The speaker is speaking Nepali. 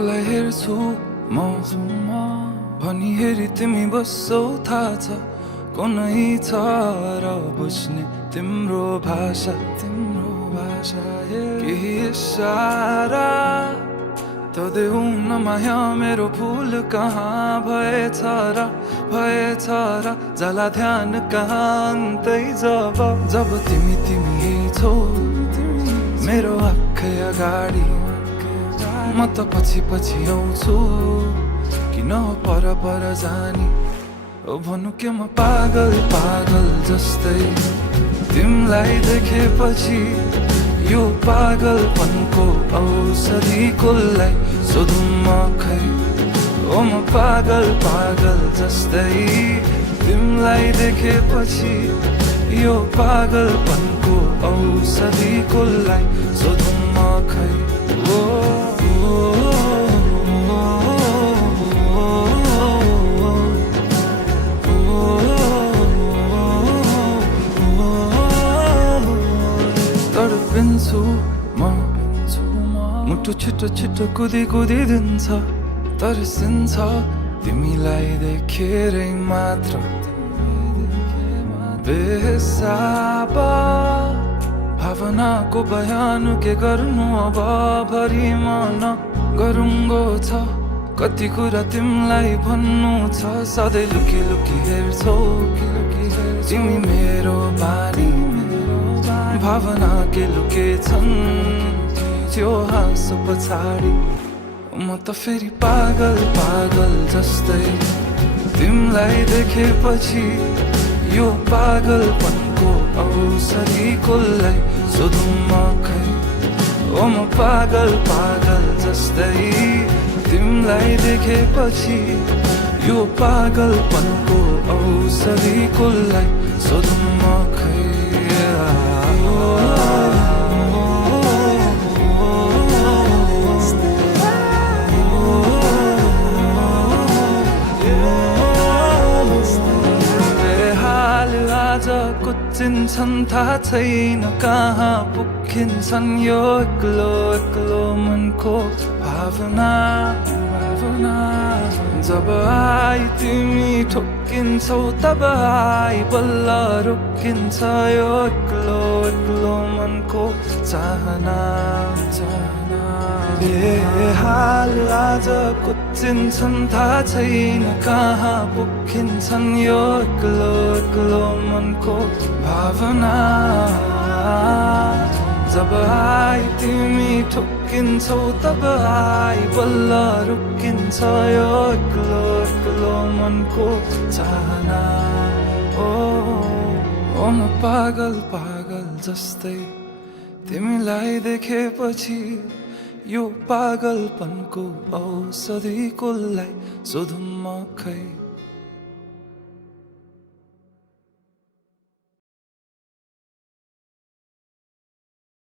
कोलाई हेर्छु म भनी हेरी तिमी बस्छौ थाहा छ कुनै छ र बुझ्ने तिम्रो भाषा केही इशारा त देऊ न माया मेरो भुल कहाँ भएछ र जाला ध्यान कहाँ अन्तै जब तिमी छौ मेरो आँखै अगाडि म त पछि आउँछु किन पर जाने ओ भन्नु के म पागल जस्तै तिमीलाई देखेपछि यो पागलपनको औषधि कसलाई सोधौँ म खै ओ म पागल जस्तै तिमीलाई देखेपछि यो पागलपनको औषधि कसलाई सोधौँ म खै ओ तडपिन्छु म मुटु छिटो कुदिन्छ तर्सिन्छ तिमीलाई देखेरै मात्र बेहिसाब भावनाको बयान के गर्नु अब भरि मन गरुङ्गो छ कति कुरा तिमीलाई भन्नु छ सधैँ लुकी हेर्छौ तिमी मेरो बानी भावना के लुकेछन् त्यो हाँसो पछाडि म त फेरि पागल जस्तै तिमीलाई देखेपछि यो पागलपनको औषधि कसलाई सोधौँ म खै ओ म पागल जस्तै तिमीलाई देखेपछि यो पागलपनको औषधि कसलाई सोधौँ म खै कुचिन्छन् थाहा छैन कहाँ पुगिन्छन् यो एक्लो मनको भावना जब आई तिमी ठोकिन्छौ तब आई बल्ल रोकिन्छ यो एक्लो मनको चाहना बेहाल आज कुचिन्छन् थाहा छैन कहाँ पुगिन्छन् यो एक्लो मनको भावना जब आई तिमी ठोकिन्छौ तब आई बल्ल रोकिन्छ यो एक्लो मनको चाहना ओ म पागल जस्तै तिमीलाई देखेपछि यो पागलपनको औषधि कसलाई सोधौँ म खै